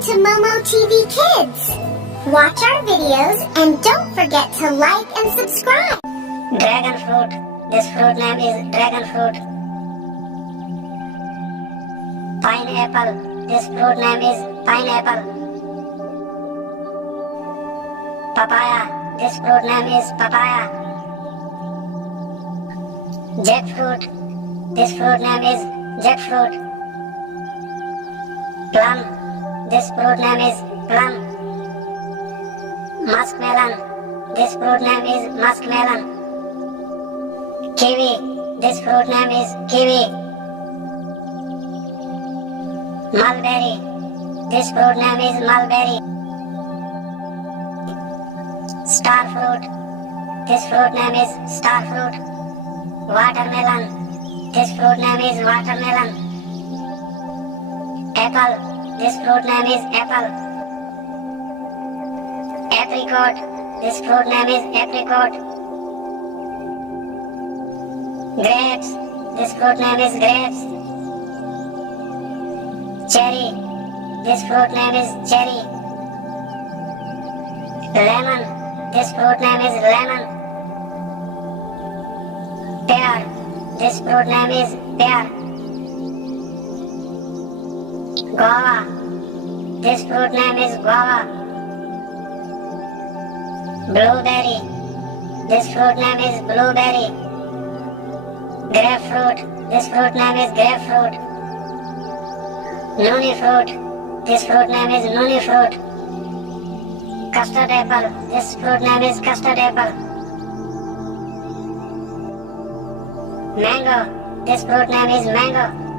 to Momo TV Kids. Watch our videos and don't forget to like and subscribe. Dragon fruit. This fruit name is dragon fruit. Pineapple. This fruit name is pineapple. Papaya. This fruit name is papaya. Jackfruit. This fruit name is jackfruit. Plum. This fruit name is plum. Muskmelon. This fruit name is muskmelon. Kiwi. This fruit name is kiwi. Mulberry. This fruit name is mulberry. Star fruit. This fruit name is star fruit. Watermelon. This fruit name is watermelon. Apple. This fruit name is apple. Apricot. This fruit name is apricot. Grapes. This fruit name is grapes. Cherry. This fruit name is cherry. Lemon. This fruit name is lemon. Pear. This fruit name is pear. Guava. This fruit name is guava. Blueberry. This fruit name is blueberry. Grapefruit. This fruit name is grapefruit. Noni fruit. This fruit name is noni fruit. Custard apple. This fruit name is custard apple. Mango. This fruit name is mango.